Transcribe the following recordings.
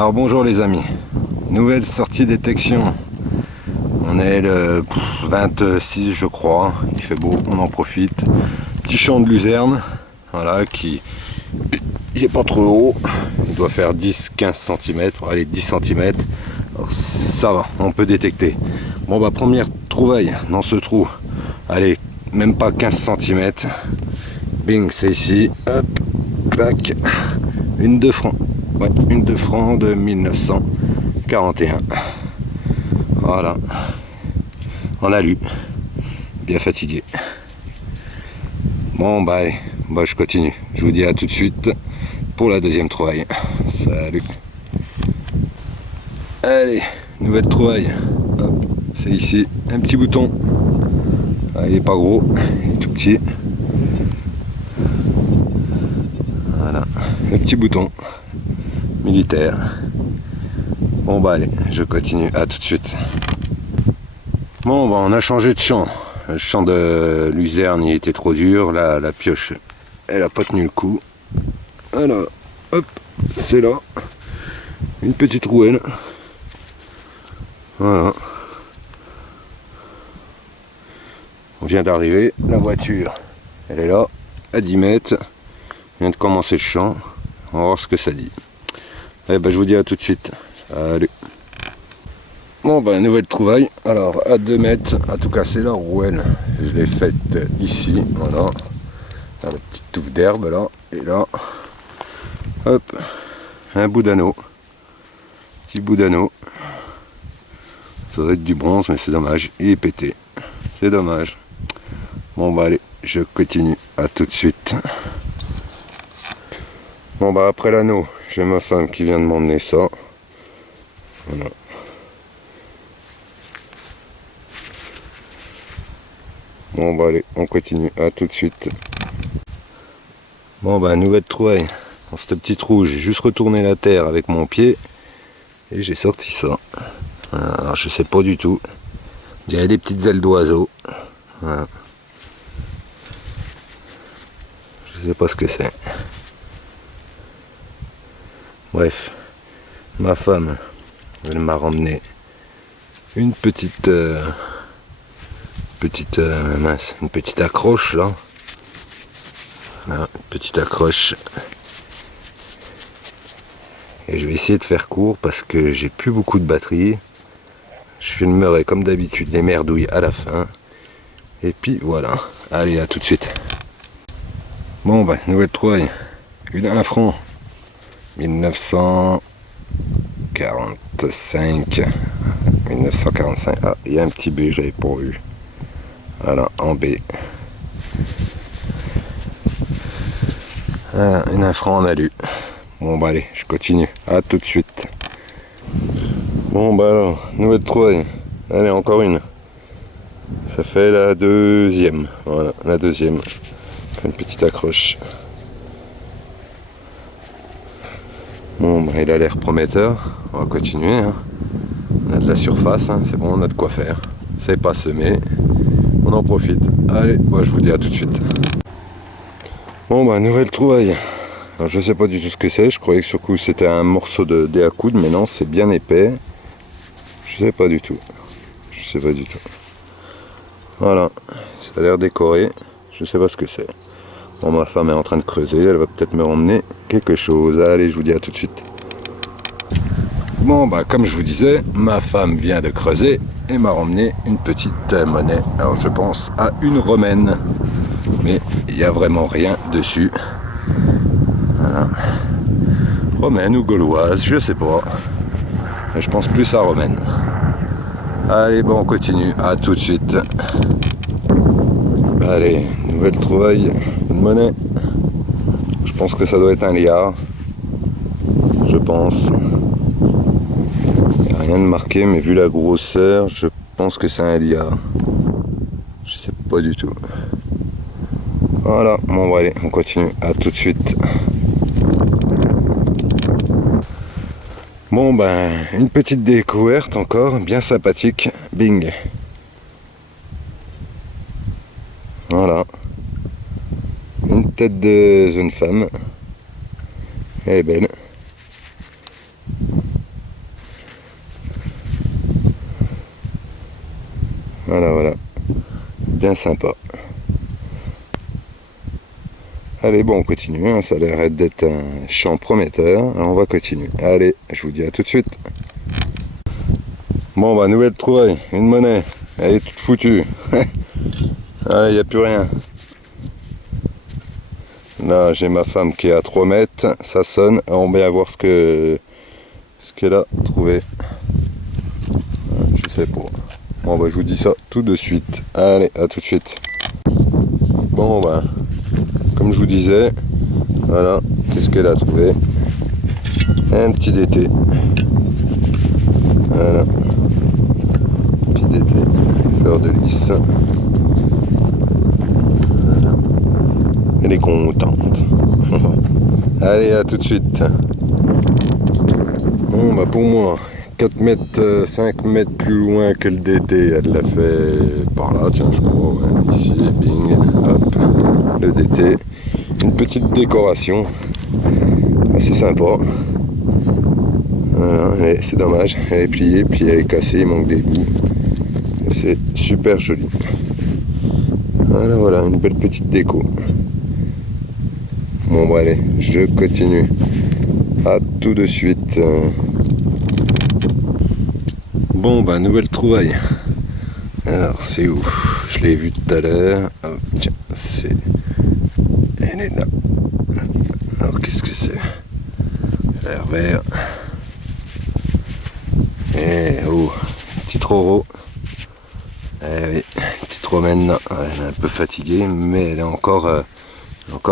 Alors bonjour les amis, nouvelle sortie détection. On est le 26 je crois, il fait beau, on en profite. Petit champ de luzerne, voilà, qui il est pas trop haut, il doit faire 10-15 cm, allez 10 cm. Alors ça va, on peut détecter. Bon bah première trouvaille dans ce trou, allez, même pas 15 cm. Bing, c'est ici, hop, clac, une 2 francs. Ouais, une 2 francs de 1941. Voilà. En alu. Bien fatigué. Bon bah allez, bah, je continue. Je vous dis à tout de suite pour la deuxième trouvaille. Salut. Allez, nouvelle trouvaille. Hop, c'est ici. Un petit bouton. Ah, il est pas gros, il est tout petit. Voilà, le petit bouton militaire. Bon bah allez, je continue, à tout de suite. Bon bah on a changé de champ. Le champ de luzerne il était trop dur, là la pioche elle a pas tenu le coup. Alors hop, c'est là. Une petite rouelle. Voilà. On vient d'arriver, la voiture elle est là, à 10 mètres. On vient de commencer le champ. On va voir ce que ça dit. Eh ben je vous dis à tout de suite. Salut. Bon ben nouvelle trouvaille. Alors à 2 mètres, en tout cas c'est la rouelle. Je l'ai faite ici, voilà. Dans la petite touffe d'herbe là. Et là, hop, un bout d'anneau. Petit bout d'anneau. Ça doit être du bronze, mais c'est dommage. Il est pété. C'est dommage. Bon bah allez, je continue. À tout de suite. Bon bah après l'anneau, j'ai ma femme qui vient de m'emmener ça. Voilà. Bon bah allez, on continue, à tout de suite. Bon bah nouvelle trouvaille. Dans ce petit trou, j'ai juste retourné la terre avec mon pied et j'ai sorti ça. Alors je sais pas du tout. Il y a des petites ailes d'oiseau. Voilà. Je sais pas ce que c'est. Bref, ma femme, elle m'a ramené une petite mince, une petite accroche là. Voilà, une petite accroche. Et je vais essayer de faire court parce que j'ai plus beaucoup de batterie. Je filmerai comme d'habitude les merdouilles à la fin. Et puis voilà. Allez, à tout de suite. Bon bah, nouvelle trouvaille. Une à 1 franc. 1945. 1945. Ah, il y a un petit B, j'avais pas vu. Voilà, en B. Ah, une 1 franc en alu. Bon bah allez, je continue. À tout de suite. Bon bah alors, nouvelle trouvaille. Allez, encore une. Ça fait la deuxième. Voilà, la deuxième. Une petite accroche. Bon bah il a l'air prometteur. On va continuer. Hein. On a de la surface, hein. C'est bon, on a de quoi faire. C'est pas semé. On en profite. Allez, bah, je vous dis à tout de suite. Bon bah nouvelle trouvaille. Alors, je sais pas du tout ce que c'est. Je croyais que sur coup c'était un morceau de dé à coudre, mais non, c'est bien épais. Je sais pas du tout. Je sais pas du tout. Voilà, ça a l'air décoré. Je sais pas ce que c'est. Bon, ma femme est en train de creuser. Elle va peut-être me ramener quelque chose. Allez, je vous dis à tout de suite. Bon bah comme je vous disais, ma femme vient de creuser et m'a ramené une petite monnaie. Alors je pense à une romaine, mais il n'y a vraiment rien dessus. Voilà. Romaine ou gauloise, je sais pas. Mais je pense plus à romaine. Allez bon on continue, à tout de suite. Allez, nouvelle trouvaille, une monnaie. Je pense que ça doit être un liard. Je pense. Rien de marqué, mais vu la grosseur, je pense que c'est un liard. Je sais pas du tout. Voilà, bon allez, on continue, à tout de suite. Bon ben, une petite découverte encore, bien sympathique. Bing. Voilà. Une tête de jeune femme. Elle est belle. Voilà, voilà. Bien sympa. Allez, bon, on continue, hein. Ça a l'air d'être un champ prometteur. Alors, on va continuer. Allez, je vous dis à tout de suite. Bon, bah, nouvelle trouvaille, une monnaie. Elle est toute foutue. Ah, il n'y a plus rien. Là, j'ai ma femme qui est à 3 mètres. Ça sonne. Alors, on va voir ce qu'elle a trouvé. Je sais pas. Bon, bah, je vous dis ça tout de suite. Allez, à tout de suite. Bon, bah, comme je vous disais, voilà, qu'est-ce qu'elle a trouvé? Un petit DT. Voilà. Petit DT. Fleur de lys. Voilà. Elle est contente. Allez, à tout de suite. Bon, bah, pour moi, 4 mètres, 5 mètres plus loin que le DT, elle l'a fait par là, tiens, je crois, ouais. Ici, bing, hop, le DT. Une petite décoration, assez sympa. Voilà, c'est dommage, elle est pliée, puis elle est cassée, il manque des bouts. C'est super joli. Voilà, voilà, une belle petite déco. Bon, bah, allez, je continue. À tout de suite. Bon, bah, nouvelle trouvaille. Alors, c'est où? Je l'ai vu tout à l'heure. Oh, tiens, elle est là. Alors, qu'est-ce que c'est? Ça a l'air vert. Et oh, petit roro. Eh oui, petite romaine là. Elle est un peu fatiguée, mais elle a encore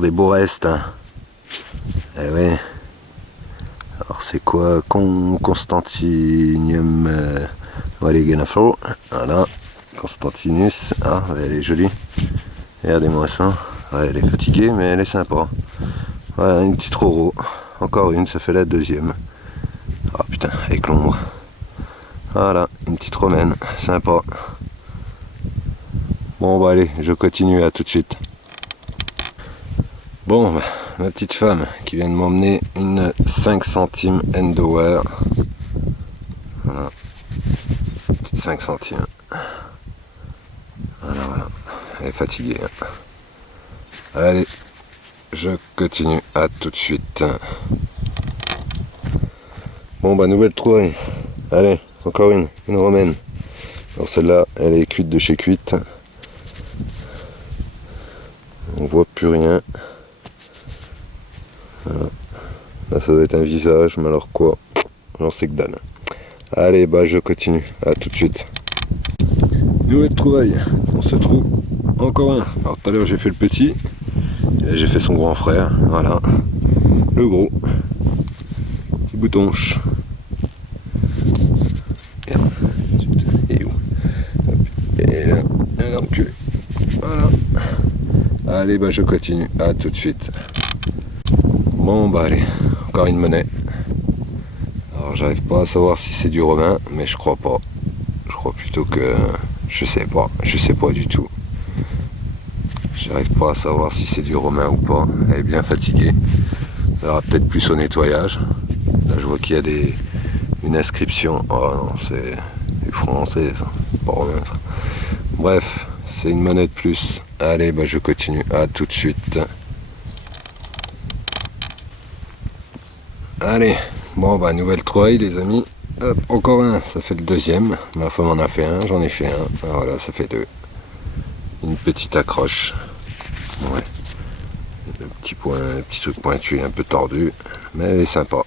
des beaux restes. Hein. Eh oui. Alors c'est quoi? Constantinium Valigenafro. Voilà. Constantinus. Ah, elle est jolie. Regardez-moi ça. Ouais, elle est fatiguée, mais elle est sympa. Voilà, une petite roro. Encore une, ça fait la deuxième. Ah putain, avec l'ombre. Voilà, une petite romaine. Sympa. Bon, bah allez, je continue, à tout de suite. Bon, bah, ma petite femme qui vient de m'emmener une 5 centimes Endower. Voilà. Petite 5 centimes. Voilà, voilà. Elle est fatiguée. Hein. Allez, je continue, à tout de suite. Bon, bah, nouvelle trouvaille. Allez, encore une romaine. Alors celle-là, elle est cuite de chez cuite. On voit plus rien. Voilà. Là, ça doit être un visage, mais alors quoi? J'en sais que dalle. Allez, bah, je continue. À tout de suite. Nouvelle trouvaille. On se trouve encore un. Alors tout à l'heure, j'ai fait le petit. Et là, j'ai fait son grand frère. Voilà. Le gros. Petit boutonche. Merde. Il est où? Et là, elle a enculé. Voilà. Allez, bah, je continue. À tout de suite. Bon, bah, allez. Encore une monnaie. Alors, j'arrive pas à savoir si c'est du romain, mais je crois pas. Je crois plutôt que... Je sais pas du tout. J'arrive pas à savoir si c'est du romain ou pas. Elle est bien fatiguée. Ça ira peut-être plus au nettoyage. Là, je vois qu'il y a une inscription. Oh non, c'est du français, ça. Pas romain, ça. Bref, c'est une monnaie de plus. Allez, bah, je continue. À tout de suite. Allez, bon, bah, nouvelle trouvaille, les amis. Hop, encore un, ça fait le deuxième. Ma femme en a fait un, j'en ai fait un. Voilà, ça fait deux. Une petite accroche. Ouais. Le petit truc pointu, un peu tordu, mais elle est sympa.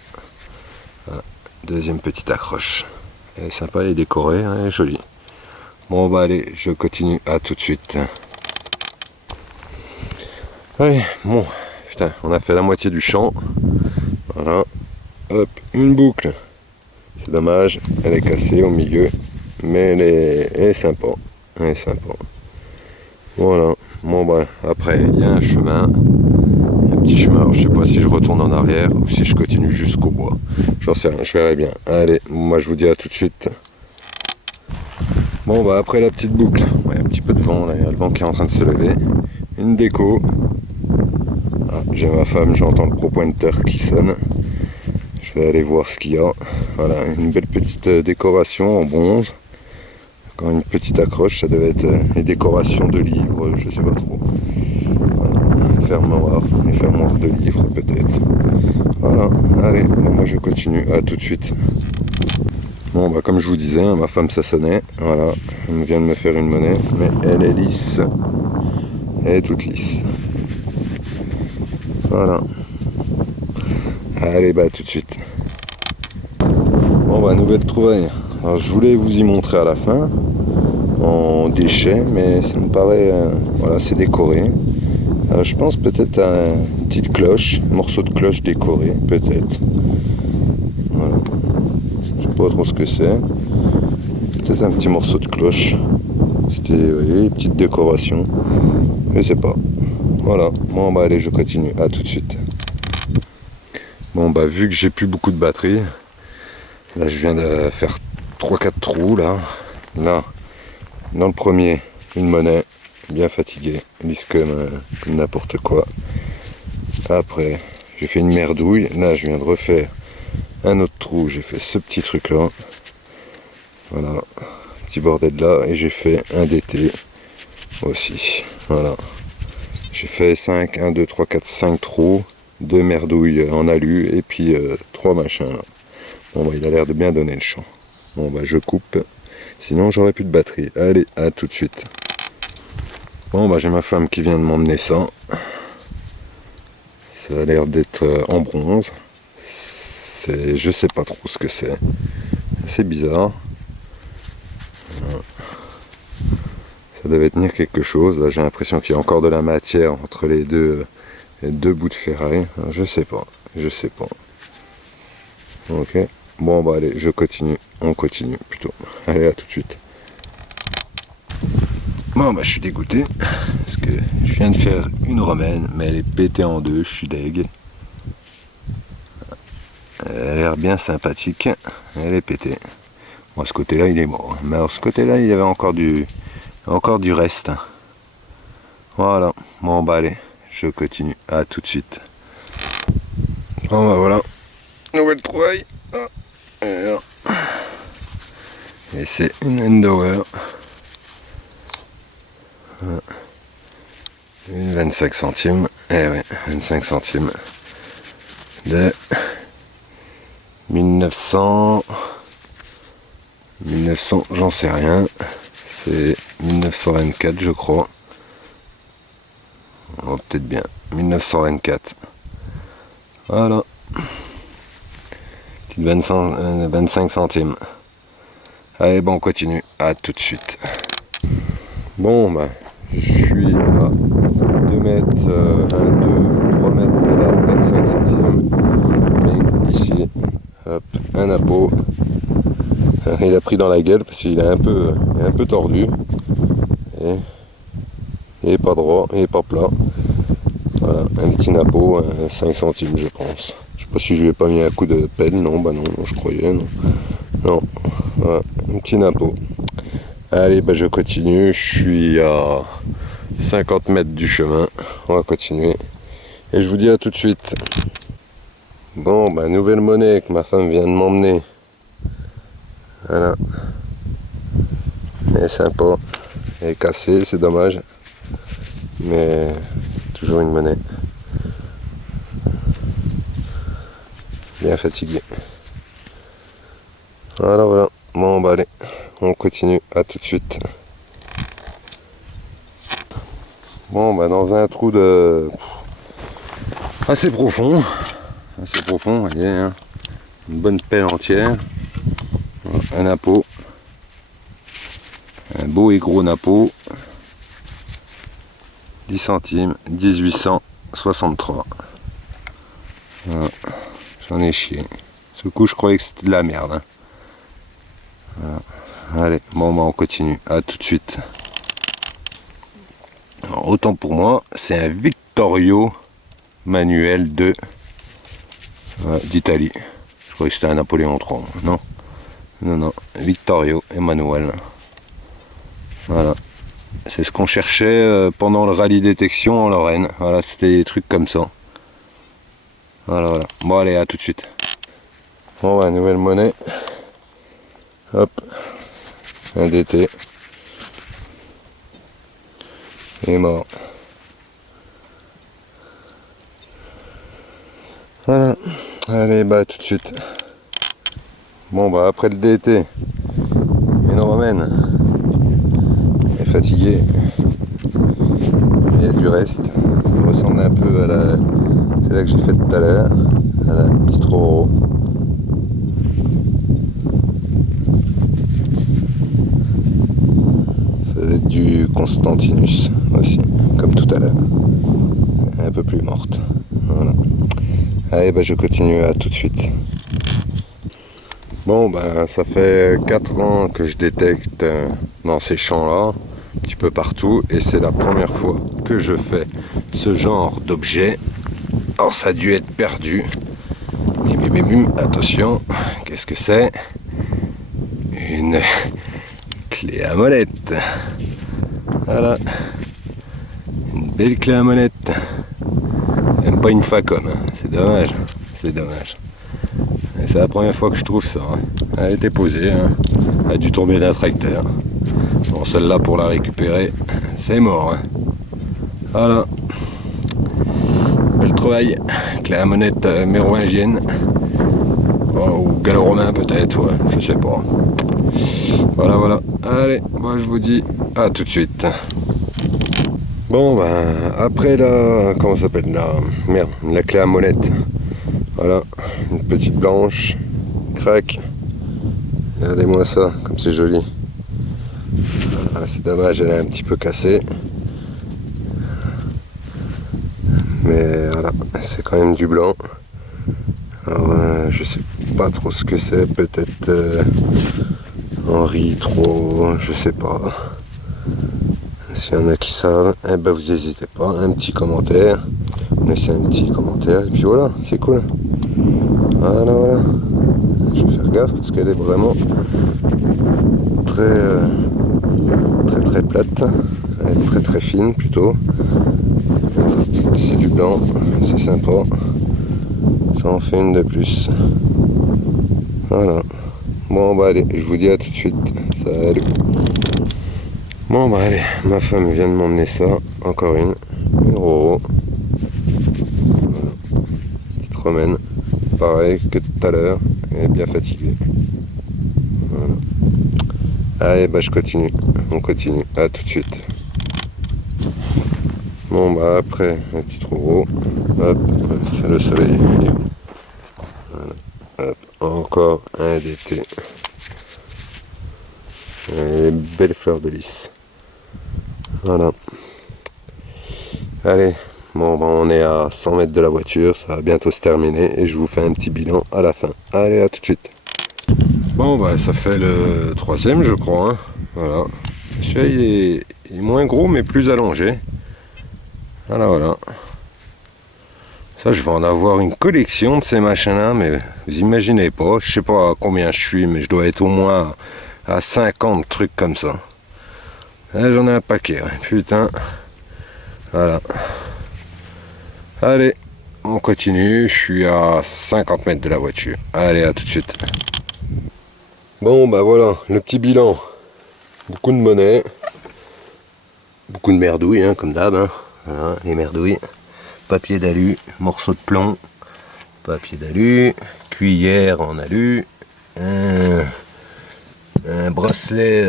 Voilà. Deuxième petite accroche. Elle est sympa, elle est décorée, hein, elle est jolie. Bon, bah, allez, je continue. À tout de suite. Ouais, bon, putain, on a fait la moitié du champ. Voilà. Hop, une boucle. C'est dommage, elle est cassée au milieu, mais elle est sympa. Elle est sympa. Voilà. Bon, bah, après, il y a un chemin. Un petit chemin. Alors, je sais pas si je retourne en arrière ou si je continue jusqu'au bois. J'en sais rien, je verrai bien. Allez, moi je vous dis à tout de suite. Bon, bah, après la petite boucle, ouais, un petit peu de vent, là, il y a le vent qui est en train de se lever. Une déco. Ah, j'ai ma femme, j'entends le pro-pointeur qui sonne. Je vais aller voir ce qu'il y a. Voilà, une belle petite décoration en bronze. Encore une petite accroche, ça devait être les décorations de livres, je sais pas trop. Voilà. Les fermoirs de livres peut-être. Voilà, allez, bon, moi je continue, à tout de suite. Bon bah comme je vous disais, ma femme ça sonnait, voilà, elle vient de me faire une monnaie, mais elle est lisse, elle est toute lisse. Voilà. Allez bah tout de suite. Bon bah nouvelle trouvaille. Alors je voulais vous y montrer à la fin, en déchets, mais ça me paraît, voilà c'est décoré. Je pense peut-être à une petite cloche, un morceau de cloche décoré, peut-être. Voilà. Je sais pas trop ce que c'est. Peut-être un petit morceau de cloche. C'était, vous voyez, une petite décoration. Je sais pas. Voilà. Bon bah allez, je continue. À tout de suite. Bon bah vu que j'ai plus beaucoup de batterie, là je viens de faire 3-4 trous là. Là, dans le premier, une monnaie, bien fatiguée, lisse comme n'importe quoi. Après, j'ai fait une merdouille. Là, je viens de refaire un autre trou. J'ai fait ce petit truc là. Voilà, petit bordel là. Et j'ai fait un DT aussi. Voilà. J'ai fait 5, 1, 2, 3, 4, 5 trous. 2 merdouilles en alu. Et puis 3 machins là. Bon, bah, il a l'air de bien donner le champ. Bon, bah, je coupe. Sinon, j'aurai plus de batterie. Allez, à tout de suite. Bon, bah, j'ai ma femme qui vient de m'emmener ça. Ça a l'air d'être en bronze. Je sais pas trop ce que c'est. C'est bizarre. Ça devait tenir quelque chose. Là, j'ai l'impression qu'il y a encore de la matière entre les deux bouts de ferraille. Je sais pas. Je sais pas. Ok. Bon, bah allez, je continue. On continue plutôt. Allez, à tout de suite. Bon, bah je suis dégoûté. Parce que je viens de faire une romaine, mais elle est pétée en deux. Je suis deg. Elle a l'air bien sympathique. Elle est pétée. Bon, ce côté-là, il est mort. Mais alors, ce côté-là, il y avait encore du reste. Voilà. Bon, bah allez, je continue. À tout de suite. Bon, bah voilà. Nouvelle trouvaille. Et c'est une Endower. Une 25 centimes. Eh ouais, 25 centimes. De 1900, j'en sais rien. C'est 1924, je crois. Oh, peut-être bien. 1924. Voilà. Petite 25 centimes. Allez, bon, on continue. À tout de suite. Bon, bah, je suis à 2 mètres, 1, 2, 3 mètres de la 25 centimes. Et ici, hop, un appôt. Il a pris dans la gueule parce qu'il est un peu tordu. Et il n'est pas droit, il n'est pas plat. Voilà, un petit nappot, 5 centimes je pense. Je sais pas si je lui ai pas mis un coup de pelle, non, bah non, je croyais, non. Non, voilà, un petit nappot. Allez, bah je continue, je suis à 50 mètres du chemin, on va continuer. Et je vous dis à tout de suite. Bon, bah nouvelle monnaie que ma femme vient de m'emmener. Voilà. Elle est sympa, elle est cassée, c'est dommage. Mais toujours une monnaie. Bien fatigué. Voilà, voilà. Bon, bah allez, on continue. À tout de suite. Bon, bah dans un trou assez profond. Assez profond, vous voyez, hein. Une bonne pelle entière. Un appôt. Un beau et gros nappot. 10 centimes, 1863. Voilà. J'en ai chié. Ce coup, je croyais que c'était de la merde. Hein. Voilà. Allez, bon, bah, on continue. À tout de suite. Alors, autant pour moi, c'est un Victorio manuel d'Italie. Je croyais que c'était un Napoléon III. Non, non, non. Victorio Emmanuel. Voilà. C'est ce qu'on cherchait pendant le rallye détection en Lorraine. Voilà, c'était des trucs comme ça. Voilà, voilà. Bon, allez, à tout de suite. Bon, ouais, nouvelle monnaie. Hop. un DT. Il est mort. Voilà. Allez, bah tout de suite. Bon bah après le DT, une romaine. Elle est fatiguée. Il y a du reste. Il ressemble un peu à la... C'est là que j'ai fait tout à l'heure. À la petite Roro. Ça va être du Constantinus aussi, comme tout à l'heure. Un peu plus morte. Voilà. Allez, bah je continue, à tout de suite. Bon, ben ça fait 4 ans que je détecte dans ces champs-là, un petit peu partout, et c'est la première fois que je fais ce genre d'objet. Alors ça a dû être perdu. Attention, qu'est-ce que c'est? Une clé à molette. Voilà. Une belle clé à molette. Même pas une Facom, hein. C'est dommage. C'est dommage. Et c'est la première fois que je trouve ça. Hein. Elle a été posée. Hein. Elle a dû tomber d'un tracteur. Bon, celle-là, pour la récupérer, c'est mort. Hein. Voilà. Bel travail. Clé à molette mérovingienne. Oh, ou gallo-romain peut-être, ouais. Je sais pas. Voilà, voilà. Allez, moi je vous dis à tout de suite. Bon, ben, après la... Comment ça s'appelle merde, la clé à molette. Voilà, une petite blanche. Crac. Regardez-moi ça, comme c'est joli. Ah, c'est dommage, elle est un petit peu cassée. Mais voilà, c'est quand même du blanc. Alors, je sais pas trop ce que c'est. Peut-être Henri trop, je sais pas. S'il y en a qui savent, eh ben vous n'hésitez pas, un petit commentaire, laissez un petit commentaire, et puis voilà, c'est cool. Voilà, voilà. Je vais faire gaffe parce qu'elle est vraiment très, très plate, elle est très très fine plutôt. C'est du blanc, c'est sympa. Ça en fait une de plus. Voilà. Bon bah allez, je vous dis à tout de suite. Salut. Bon bah allez, ma femme vient de m'emmener ça, encore une Roro. Voilà. Petite romaine, pareil que tout à l'heure, elle est bien fatiguée. Voilà. Allez bah je continue, on continue, à tout de suite. Bon bah après la petite Roro, hop, c'est le soleil. Voilà. Hop, encore un DT. Et belle fleur de lys. Voilà. Allez, bon ben on est à 100 mètres de la voiture, ça va bientôt se terminer et je vous fais un petit bilan à la fin. Allez, à tout de suite. Bon bah ça fait le 3e je crois. Hein. Voilà. Celui-là il est moins gros mais plus allongé. Voilà, voilà. Ça je vais en avoir une collection de ces machins là, mais vous imaginez pas, je sais pas à combien je suis, mais je dois être au moins à 50 trucs comme ça. J'en ai un paquet, ouais. Putain. Voilà. Allez, on continue. Je suis à 50 mètres de la voiture. Allez, à tout de suite. Bon, bah voilà, le petit bilan. Beaucoup de monnaie. Beaucoup de merdouilles, hein, comme d'hab. Hein. Voilà, les merdouilles. Papier d'alu, morceau de plomb. Papier d'alu, cuillère en alu. Un bracelet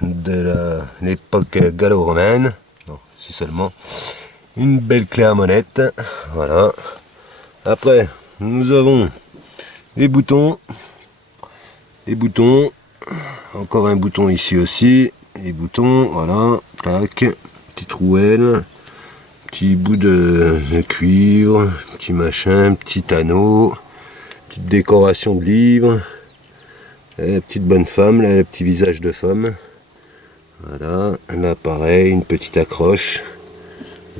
de l'époque gallo-romaine, non, si seulement, une belle clé à molette, voilà. Après, nous avons les boutons, encore un bouton ici aussi, les boutons, voilà, clac, petite rouelle, petit bout de cuivre, petit machin, petit anneau, petite décoration de livre. La petite bonne femme, là, le petit visage de femme. Voilà, là pareil, une petite accroche.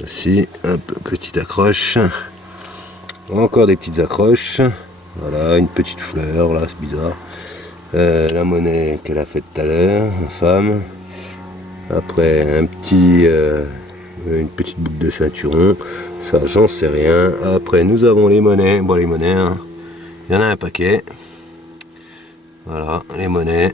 Aussi, hop, petite accroche. Encore des petites accroches. Voilà, une petite fleur, là, c'est bizarre. La monnaie qu'elle a faite tout à l'heure, la femme. Après, une petite boucle de ceinturon. Ça, j'en sais rien. Après, nous avons les monnaies. Bon, les monnaies, hein. Il y en a un paquet. Voilà, les monnaies.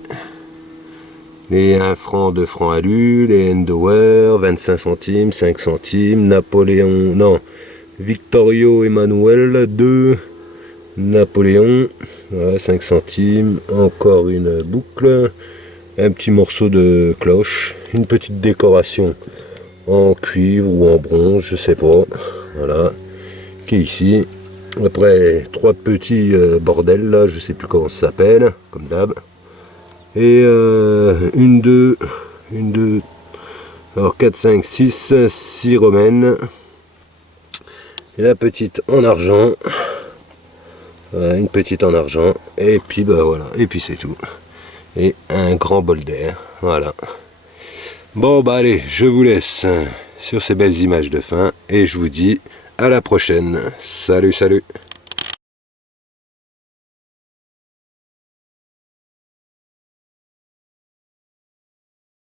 Les 1 franc, 2 francs alu, les Endower, 25 centimes, 5 centimes, Napoléon, non, Victorio Emmanuel 2, Napoléon, voilà, 5 centimes, encore une boucle, un petit morceau de cloche, une petite décoration en cuivre ou en bronze, je sais pas, voilà, qui est ici. Après 3 petits bordels là, je sais plus comment ça s'appelle, comme d'hab. Et une, deux, alors 4, 5, 6, 6 romaines. Et la petite en argent. Voilà, une petite en argent. Et puis bah voilà, et puis c'est tout. Et un grand bol d'air, voilà. Bon bah allez, je vous laisse sur ces belles images de fin et je vous dis à la prochaine. Salut, salut.